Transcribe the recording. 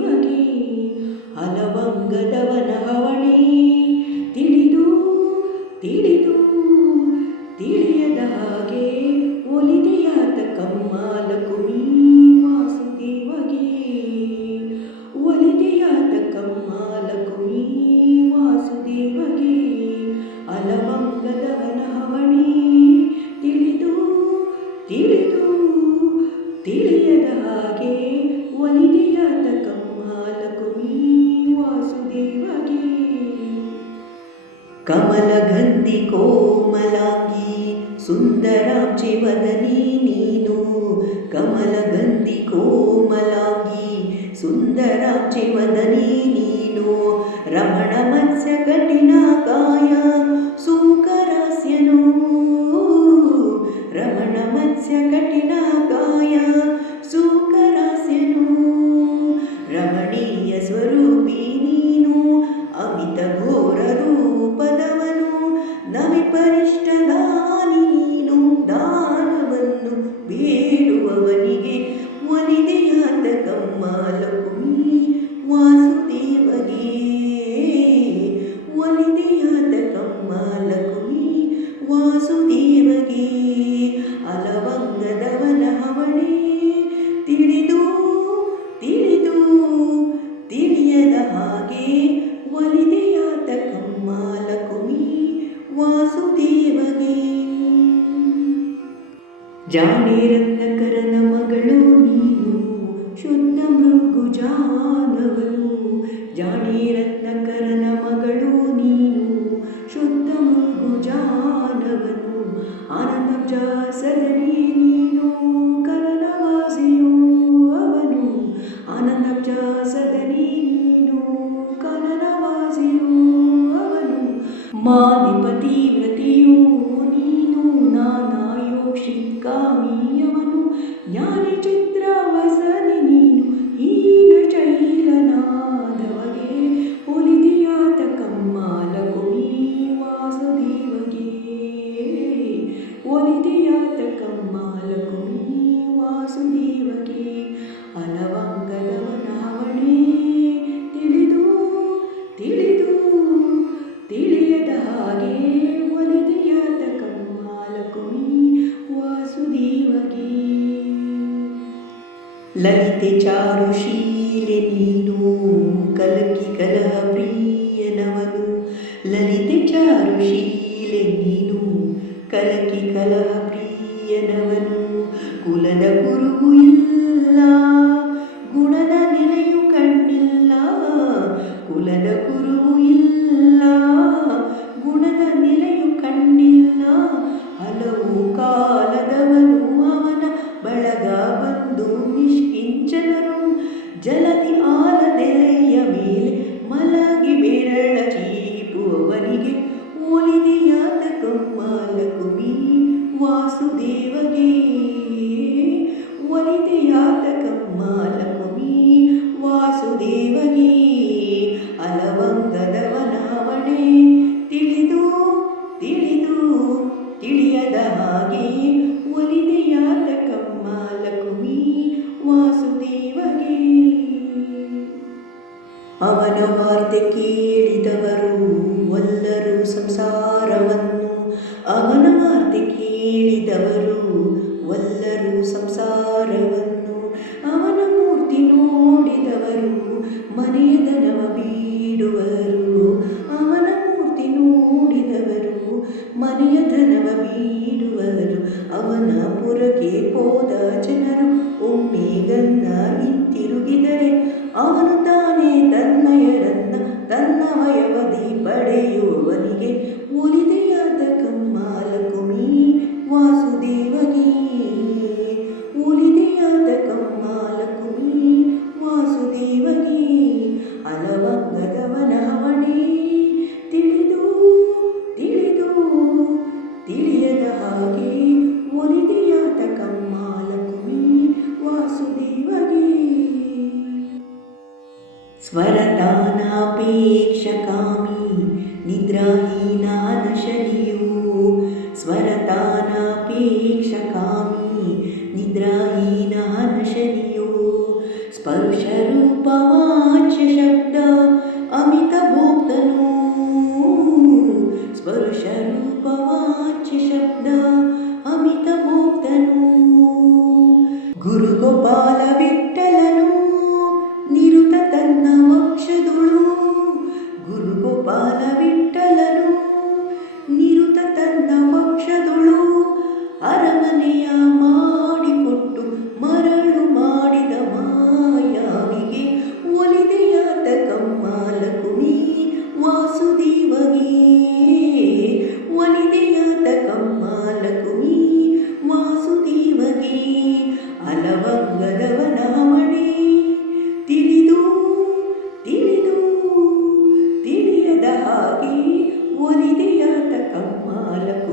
ವಾಸುದೇವಗೆ ಹಲವಂಗದವನ ಹವಣೆ ತಿಳಿದು ತಿಳಿದು ತಿಳಿಯದ ಹಾಗೆ ಒಲಿದೆಯಾದ ಕಮ್ಮಾಲ ಕುಮಿ ವಾಸುದೇವಗೆ ಒಲಿದೆಯಾದ ಕಮ್ಮಾಲ ಕುಮಿ ವಾಸುದೇವಗೆ ಹಲವಂಗದವನ ಹವಣೆ ತಿಳಿದು ತಿಳಿದು ತಿಳಿಯದ ಹಾಗೆ ಒಲಿದೆಯಾದ ಕಮ್ಮಾಲ ಕುಮಿ ವಾಸುದೇವಗೆ ಕಮಲಗಂಧಿ ಕೋಮಲಾಂಗಿ ಸುಂದರಾಬ್ಜಿ ವದನಿ ನೀನು ಕಮಲಗಂಧಿ ಕೋಮಲಾಂಗಿ ಸುಂದರಾಬ್ಜಿ ವದನಿ ನೀನು ರಮಣ ಮತ್ಸ್ಯ ಕಠಿಣ ಕಾಯ ಸೂಕರಾಸ್ಯನು ರಮಣ ಮತ್ಸ್ಯ ಕಠಿಣ ಕಾಯ ಸೂಕರಾಸ್ಯನು ರಮಣೀಯ ಸ್ವರೂಪಿ ನೀನು ಅಮಿತ ಘೋರ ರೂಪದವನು ನವಿಪರಿಷ್ಟ ದಾನಿ ನೀನು ದಾನವನ್ನು ಬೇಡುವವನಿಗೆ ಒಲಿದೆಯಾದ ಕಮ್ಮಾಲ ಕುಮಿ ವಾಸುದೇವಗೆ ಒಲಿದೆಯಾದ ಕಮ್ಮಾಲ ಕುಮಿ ವಾಸುದೇವಗೆ ಹಲವಂಗದವನ ಹವಣೆ ತಿಳಿದು ತಿಳಿದು ತಿಳಿಯದ ಹಾಗೆ ಒಲಿದೆಯಾದ ಕಮ್ಮಾಲ ಕುಮಿ ವಾಸುದೇವಗೆ ಜಾಣೆ ರತ್ನಕರನ ಮಗಳು ನೀನು ಶುದ್ಧ ಮೃಗುಜಾನವನು ಜಾಣೆ ರತ್ನಕರನ ಮಗಳು ನೀನು ಶುದ್ಧ ಮೃಗುಜಾನವನು ಆನಂದಬ್ಜ ಸದರಿ ನೀನು ಕನನವಾಸಿಯು ಅವನು ಆನಂದಬ್ಜ ಸದರಿ ನೀನು ಕನನವಾಸಿಯು ಅವನು ಮಾನಿಪತಿ ವ್ರತಿಯು ನೀನು ನಾನಾಯೋಕ್ಷಿತ್ಕಾಮಿಯವನು ಜ್ಞಾನಿ ಚಿತ್ರವಸನಿ ನೀನು ಹೀನ ಶೈಲನಾದವಗೆ ಒಲಿದೆಯಾದ ಕಮ್ಮಾಲ ಕುಮಿ ವಾಸುದೇವಗೆ ಒಲಿದೆಯಾದ ಕಮ್ಮಾಲ ಕುಮಿ ವಾಸುದೇವಗೆ ಹಲವಂಗದವನ ಹವಣೆ ತಿಳಿದು ತಿಳಿದು ತಿಳಿಯದ ಹಾಗೆ ಒಲಿದೆಯಾದ ಕಮ್ಮಾಲ ಕುಮಿ ವಾಸುದೇವಗೆ ಲಲಿತೆ ಚಾರುಶೀಲೆ ನೀನು ಕಲಕಿ ಕಲಹ ಪ್ರಿಯನವನು ಲಲಿತೆ ಚಾರುಶೀಲೆ ನೀನು ಕಲಕಿ ಕಲಹ ಪ್ರಿಯನವನು ಕುಲದ ಗುರುವು ಇಲ್ಲ ಗುಣದ ನೆಲೆಯು ಕಂಡಿಲ್ಲ ಕುಲದ ಗುರುವು ಇಲ್ಲ ಗುಣದ ನೆಲೆಯು ಕಂಡಿಲ್ಲ ಹಲವು ಕಾಲದವನು ಅವನ ಬಳಗ ಬಂದು ನಿಷ್ಕಿಂಚನರು ಜಲದಿ ಆಲದೆಲೆಯ ಮೇಲೆ ಮಲಗಿ ಬೆರಳ ಚೀಪುವವನಿಗೆ ಒಲಿದೆಯಾದ ಕಮ್ಮಾಲ ಕುಮಿ ವಾಸುದೇವಗೆ ಒಲಿದೆಯಾದ ಕಮ್ಮಾಲ ಕುಮಿ ವಾಸುದೇವಗೆ ಹಲವಂಗದವನ ಹವಣೆ ತಿಳಿದು ತಿಳಿದು ತಿಳಿಯದ ಹಾಗೆ ಒಲಿದೆಯಾದ ಕಮ್ಮಾಲ ಕುಮಿ ವಾಸುದೇವಗೆ ಅವನ ವಾರ್ತೆ ಕೇಳಿದವರು ಒಲ್ಲರು ಸಂಸಾರವನ್ನು ಅವನ ವಾರ್ತೆ ಕೇಳಿದವರು ಒಲ್ಲರು ಸಂಸಾರವನ್ನು ಅವನ ಮೂರ್ತಿ ನೋಡಿದವರು ಮನೆಯ ದನವ ಬೀಡುವರು ಅವನ ಮೂರ್ತಿ ನೋಡಿದವರು ಮನೆಯ ಧನವ ಬೀಡುವರು ಅವನ ಪುರಕ್ಕೆ ಹೋದ ಜನರು ಒಮ್ಮೆ ಗನ್ನ ಹಿಂತಿರುಗಿದರೆ ಅವನು ತಾನೇ ತನ್ನಯರನ್ನ ತನ್ನ ವಯವದಿ ಪಡೆಯುವವನಿಗೆ ಒಲಿದೆಯಾದ ಕಮ್ಮಾಲ ಕುಮಿ ವಾಸುದೇವಗೆ ಒಲಿದೆಯಾದ ಕಮ್ಮಾಲ ಕುಮಿ ವಾಸುದೇವಗೆ ಹಲವಂಗದವನ ಹವಣೆ ತಿಳಿದು ತಿಳಿದು ತಿಳಿಯದ ಹಾಗೆ ಒಲಿದೆಯಾದ ಕಮ್ಮಾಲ ಕುಮಿ ವಾಸುದೇವಗೆ ಸ್ವರತಾನಾಪೇಕ್ಷಕಾಮಿ ನಿದ್ರಾಹೀನಾನಶನಿಯು ಸ್ವರತಾನಾಪೇಕ್ಷಕಾಮಿ ನಿದ್ರಾಹೀನಾನಶನಿಯು ಸ್ಪರ್ಶರೂಪವಾ ಪರುಷ ರೂಪವಾಚ್ಯ ಶಬ್ದ ಅಮಿತ ಮೋಕ್ತನು ಗುರುಗೋಪಾಲ ವಿಠಲನು ನಿರುತ ತನ್ನ ವಕ್ಷದುಳು ಗುರುಗೋಪಾಲ ವಿಠಲನು ನಿರುತ ತನ್ನ ವಕ್ಷದುಳು ಅರಮನೆಯ ಮಾಡಿಕೊಟ್ಟು ಮರಳು ಮಾಡಿದ ಮಾಯಾವಿಗೆ ಒಲಿದೆಯಾದ ಕಮ್ಮಾಲಕುಮಿ ವಾಸುದೇವಗೆ ಒಲಿದೆಯಾದ ಕಮ್ಮಾಲಕುಮಿ ವಾಸುದೇವಗೆ ಅಲವಂಗದವನ ಮಣೆ ತಿಳಿದು ತಿಳಿದು ತಿಳಿಯದ ಹಾಗೆ ಒಲಿದೆಯಾದ ಕಮ್ಮಾಲಕು